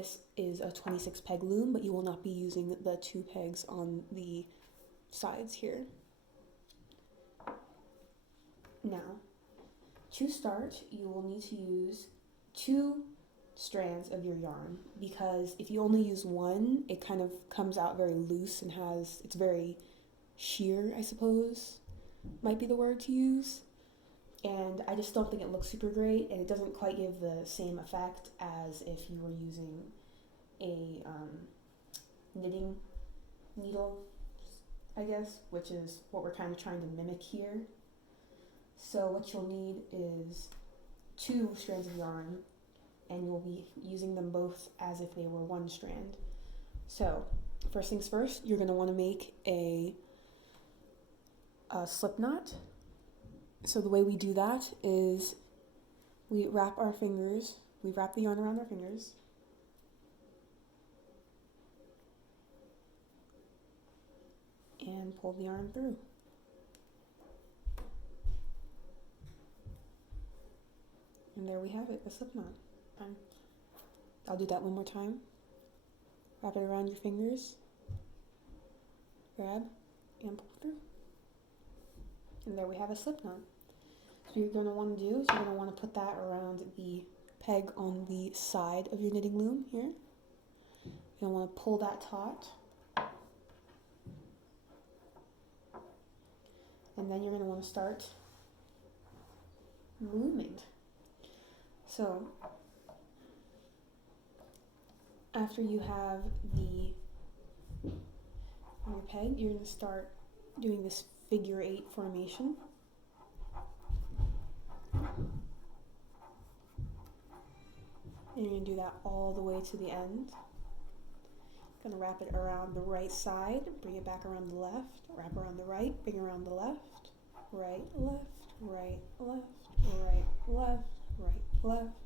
this is a 26 peg loom, but you will not be using the 2 pegs on the sides here. Now, to start, you will need to use 2 strands of your yarn, because if you only use one, it kind of comes out very loose and it's very sheer, I suppose, might be the word to use. And I just don't think it looks super great, and it doesn't quite give the same effect as if you were using a knitting needle, I guess, which is what we're kind of trying to mimic here. So what you'll need is 2 strands of yarn, and you'll be using them both as if they were 1 strand. So first things first, you're going to want to make a slip knot. So the way we do that is we wrap the yarn around our fingers, and pull the yarn through. And there we have it, a slip knot. I'll do that one more time. Wrap it around your fingers, grab, and pull through. And there we have a slip knot. So what you're going to want to do is you're going to want to put that around the peg on the side of your knitting loom here. You're going to want to pull that taut. And then you're going to want to start looming. So after you have your peg, you're going to start doing this figure 8 formation. And you're going to do that all the way to the end. Going to wrap it around the right side, bring it back around the left, wrap around the right, bring around the left, right, left, right, left, right, left, right, left.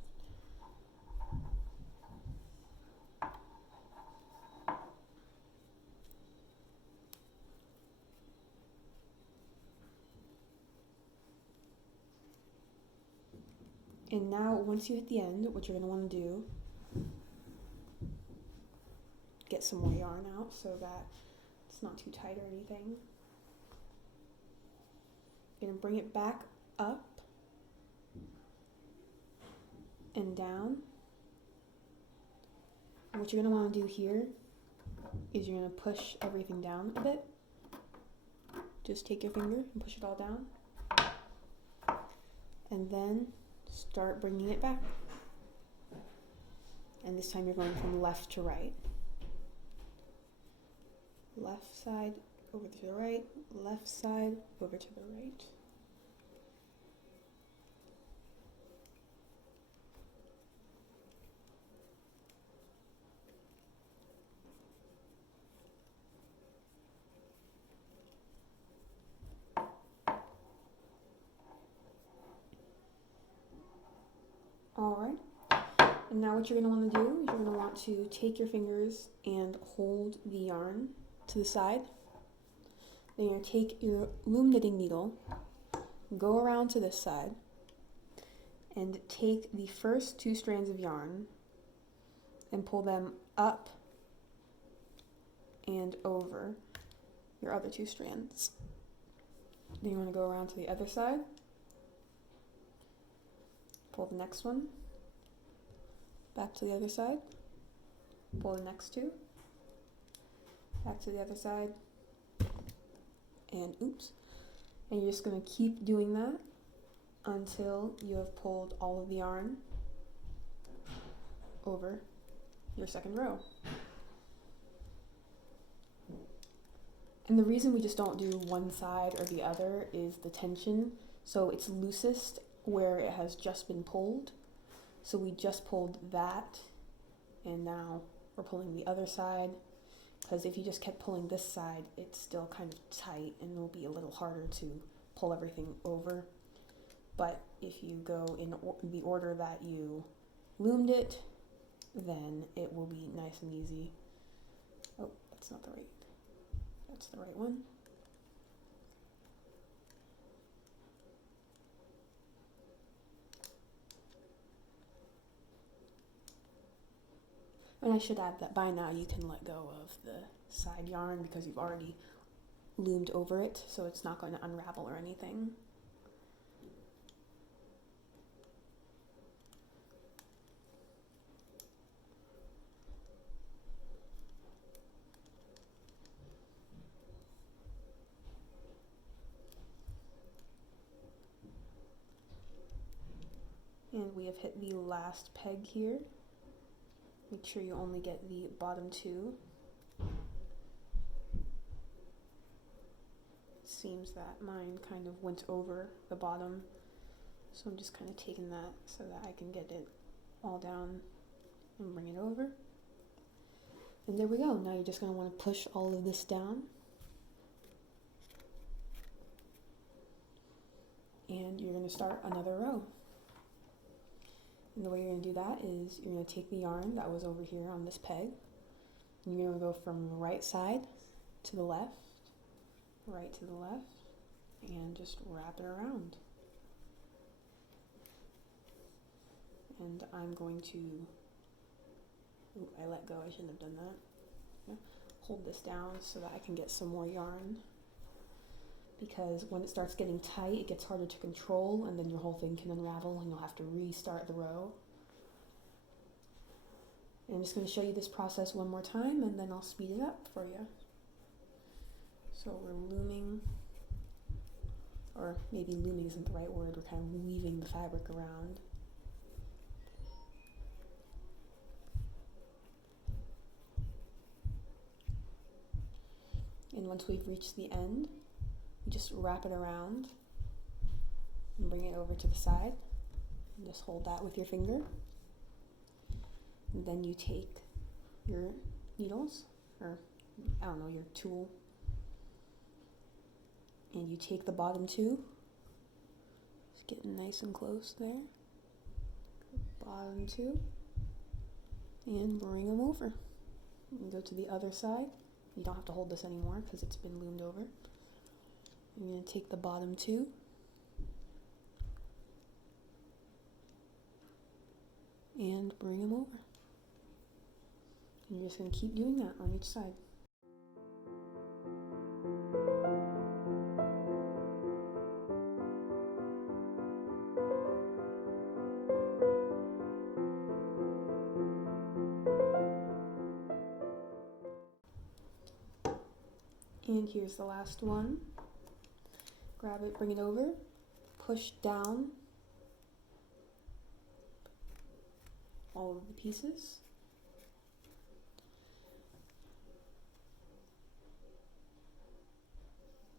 And now, once you hit the end, what you're going to want to do, get some more yarn out so that it's not too tight or anything. You're going to bring it back up and down. And what you're going to want to do here is you're going to push everything down a bit. Just take your finger and push it all down. And then start bringing it back. And this time you're going from left to right. Left side over to the right, left side over to the right. All right, and now what you're going to want to do is you're going to want to take your fingers and hold the yarn to the side. Then you're going to take your loom knitting needle, go around to this side, and take the first 2 strands of yarn and pull them up and over your other 2 strands. Then you want to go around to the other side, pull the next one, back to the other side, pull the next 2, back to the other side, and oops. And you're just going to keep doing that until you have pulled all of the yarn over your second row. And the reason we just don't do one side or the other is the tension. So it's loosest where it has just been pulled. So we just pulled that, and now we're pulling the other side. Because if you just kept pulling this side, it's still kind of tight and it'll be a little harder to pull everything over. But if you go in the order that you loomed it, then it will be nice and easy. Oh, that's not the right, that's the right one. And I should add that by now you can let go of the side yarn because you've already loomed over it, so it's not going to unravel or anything. And we have hit the last peg here. Make sure you only get the bottom two. It seems that mine kind of went over the bottom, so I'm just kind of taking that so that I can get it all down and bring it over. And there we go. Now you're just going to want to push all of this down. And you're going to start another row. And the way you're going to do that is you're going to take the yarn that was over here on this peg, and you're going to go from the right side to the left, right to the left, and just wrap it around. And I'm going to, ooh, I let go, I shouldn't have done that. Yeah. Hold this down so that I can get some more yarn, because when it starts getting tight, it gets harder to control, and then your whole thing can unravel and you'll have to restart the row. And I'm just going to show you this process one more time, and then I'll speed it up for you. So we're looming, or maybe looming isn't the right word, we're kind of weaving the fabric around. And once we've reached the end, you just wrap it around and bring it over to the side, and just hold that with your finger. And then you take your needles, or I don't know, your tool, and you take the bottom two, just getting nice and close there, bottom two, and bring them over. And go to the other side. You don't have to hold this anymore because it's been loomed over. You're going to take the bottom two, and bring them over. And you're just going to keep doing that on each side. And here's the last one. Grab it, bring it over, push down all of the pieces.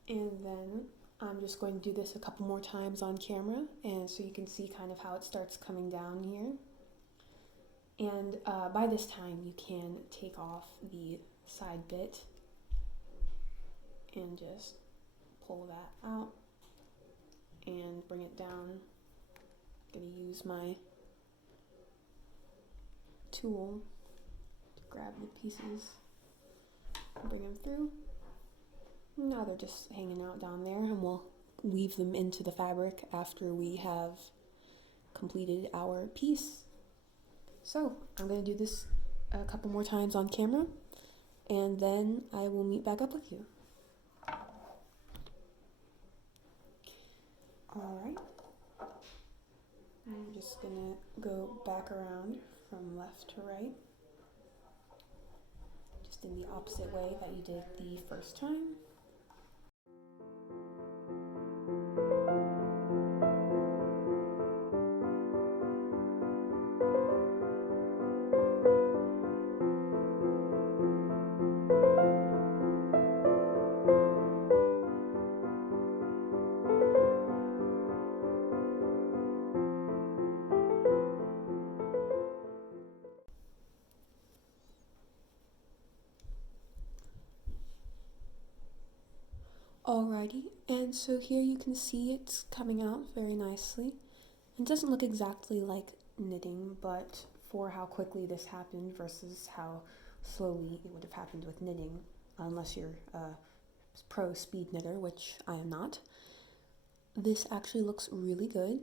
And then I'm just going to do this a couple more times on camera, and so you can see kind of how it starts coming down here. And by this time you can take off the side bit and just pull that out and bring it down. I'm going to use my tool to grab the pieces and bring them through. Now they're just hanging out down there, and we'll weave them into the fabric after we have completed our piece. So I'm going to do this a couple more times on camera, and then I will meet back up with you. Alright, I'm just going to go back around from left to right, just in the opposite way that you did the first time. Alrighty, and so here you can see it's coming out very nicely. It doesn't look exactly like knitting, but for how quickly this happened versus how slowly it would have happened with knitting, unless you're a pro speed knitter, which I am not, this actually looks really good.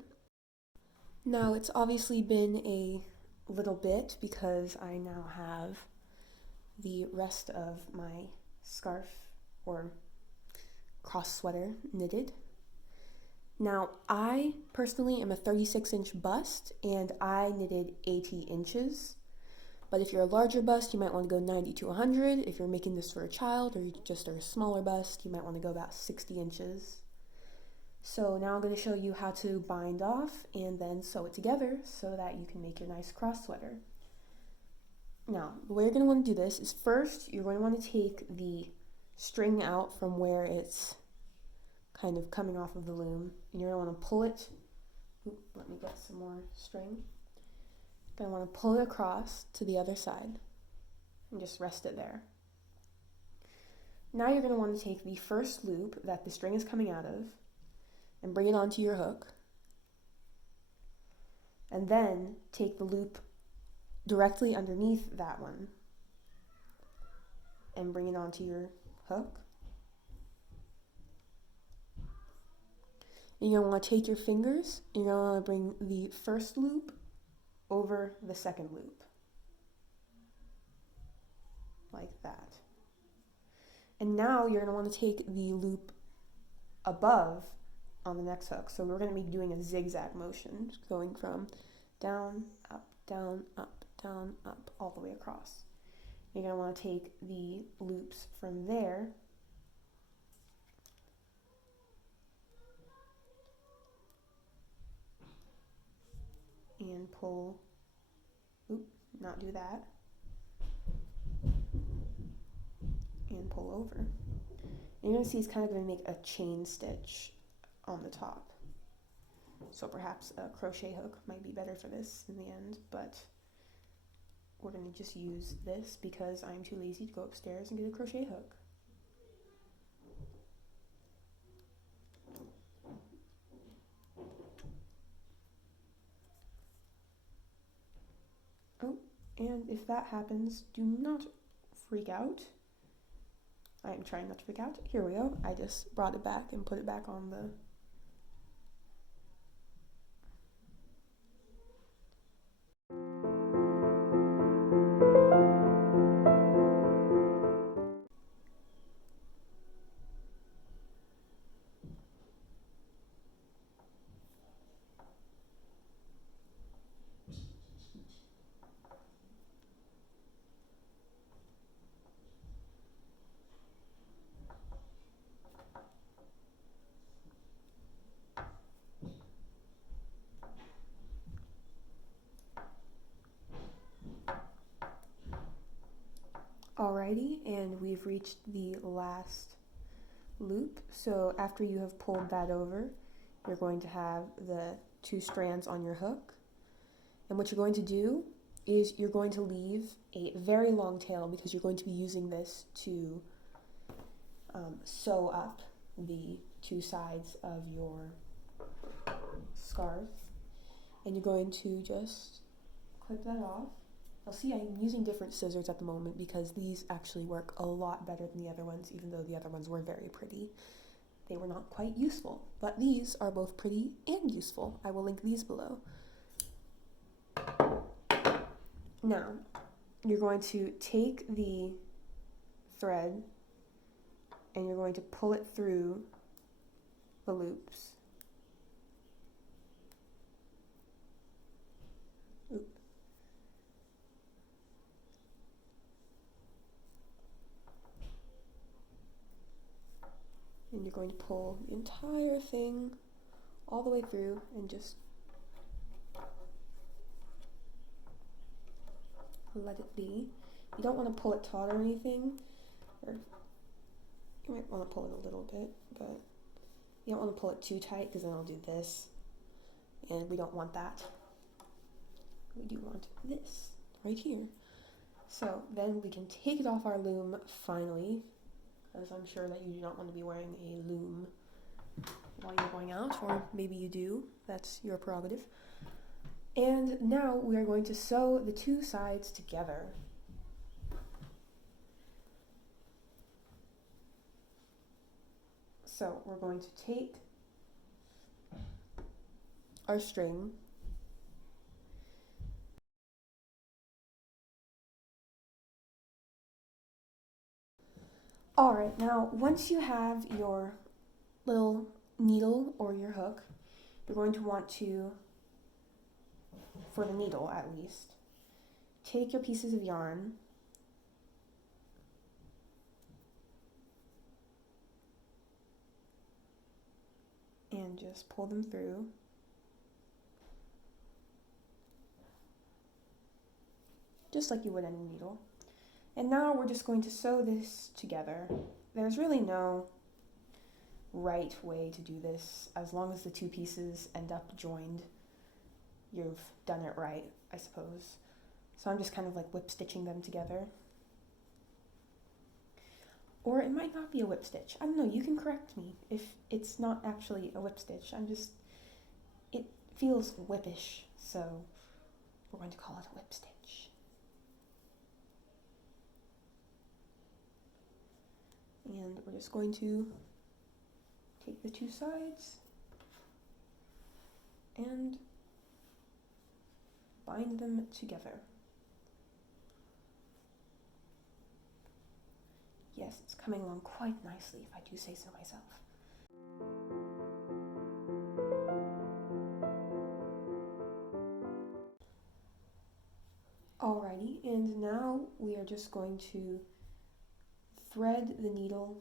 Now, it's obviously been a little bit because I now have the rest of my scarf or cross sweater knitted. Now, I personally am a 36-inch bust and I knitted 80 inches. But if you're a larger bust, you might want to go 90 to 100. If you're making this for a child or you just are a smaller bust, you might want to go about 60 inches. So now I'm going to show you how to bind off and then sew it together so that you can make your nice cross sweater. Now, the way you're going to want to do this is first, you're going to want to take the string out from where it's kind of coming off of the loom, and you're going to want to pull it. Let me get some more string. You're going to want to pull it across to the other side and just rest it there. Now you're going to want to take the first loop that the string is coming out of and bring it onto your hook, and then take the loop directly underneath that one and bring it onto your hook. And you're going to want to take your fingers and you're going to want to bring the first loop over the second loop, like that. And now you're going to want to take the loop above on the next hook. So we're going to be doing a zigzag motion, going from down, up, down, up, down, up, all the way across. You're going to want to take the loops from there and pull, not do that, and pull over. And you're going to see it's kind of going to make a chain stitch on the top. So perhaps a crochet hook might be better for this in the end, but we're going to just use this because I'm too lazy to go upstairs and get a crochet hook. Oh, and if that happens, do not freak out. I'm trying not to freak out. Here we go. I just brought it back and put it back on the Alrighty, and we've reached the last loop. So after you have pulled that over, you're going to have the two strands on your hook. And what you're going to do is you're going to leave a very long tail because you're going to be using this to sew up the two sides of your scarf. And you're going to just clip that off. You'll see I'm using different scissors at the moment because these actually work a lot better than the other ones, even though the other ones were very pretty. They were not quite useful, but these are both pretty and useful. I will link these below. Now, you're going to take the thread and you're going to pull it through the loops. And you're going to pull the entire thing all the way through and just let it be. You don't want to pull it taut or anything, or you might want to pull it a little bit, but you don't want to pull it too tight because then it'll do this, and we don't want that. We do want this right here. So then we can take it off our loom finally, as I'm sure that you do not want to be wearing a loom while you're going out, or maybe you do, that's your prerogative. And now we are going to sew the two sides together. So we're going to take our string Alright, now once you have your little needle or your hook, you're going to want to, for the needle at least, take your pieces of yarn and just pull them through. Just like you would any needle. And now we're just going to sew this together. There's really no right way to do this. As long as the two pieces end up joined, you've done it right, I suppose. So I'm just kind of like whip stitching them together. Or it might not be a whip stitch. I don't know, you can correct me if it's not actually a whip stitch. It feels whippish, so we're going to call it a whip stitch. And we're just going to take the two sides and bind them together. Yes, it's coming along quite nicely, if I do say so myself. Alrighty, and now we are just going to thread the needle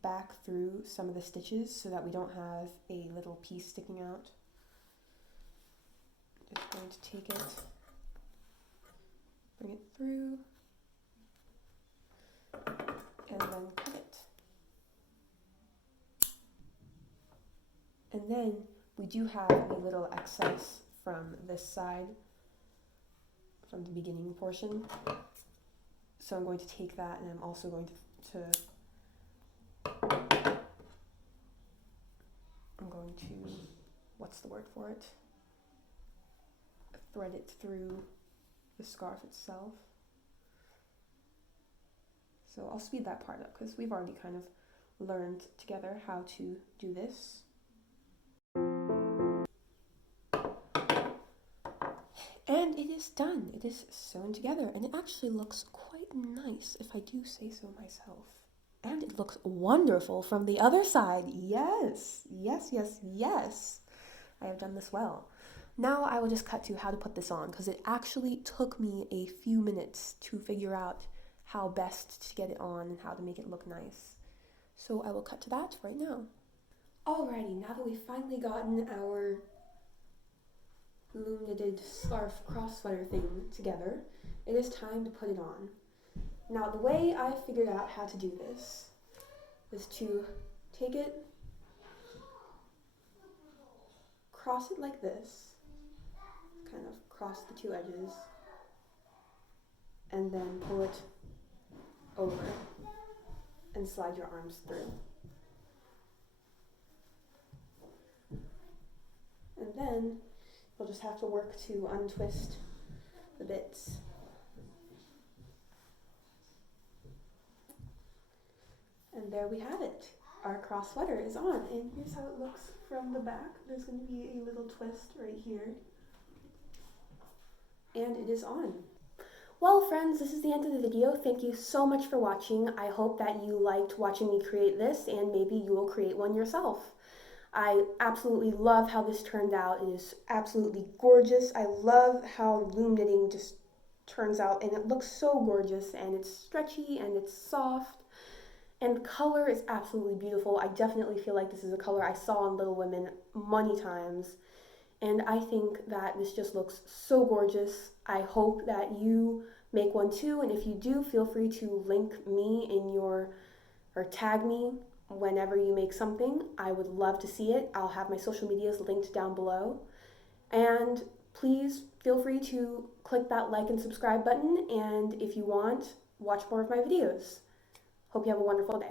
back through some of the stitches so that we don't have a little piece sticking out. Just going to take it, bring it through, and then cut it. And then we do have a little excess from this side, from the beginning portion. So I'm going to take that, and I'm also going to what's the word for it? Thread it through the scarf itself. So I'll speed that part up because we've already kind of learned together how to do this. And it is done. It is sewn together, and it actually looks quite nice, if I do say so myself. And it looks wonderful from the other side. Yes, yes, yes, yes. I have done this well. Now I will just cut to how to put this on, because it actually took me a few minutes to figure out how best to get it on and how to make it look nice. So I will cut to that right now. Alrighty, now that we've finally gotten our loom knitted scarf cross sweater thing together, it is time to put it on. Now the way I figured out how to do this is to take it, cross it like this, kind of cross the two edges, and then pull it over and slide your arms through. And then you'll just have to work to untwist the bits. And there we have it. Our cross sweater is on, and here's how it looks from the back. There's going to be a little twist right here. And it is on. Well, friends, this is the end of the video. Thank you so much for watching. I hope that you liked watching me create this, and maybe you will create one yourself. I absolutely love how this turned out. It is absolutely gorgeous. I love how loom knitting just turns out, and it looks so gorgeous, and it's stretchy, and it's soft. And the color is absolutely beautiful. I definitely feel like this is a color I saw on Little Women many times. And I think that this just looks so gorgeous. I hope that you make one too. And if you do, feel free to link me in or tag me whenever you make something. I would love to see it. I'll have my social medias linked down below. And please feel free to click that like and subscribe button. And if you want, watch more of my videos. Hope you have a wonderful day.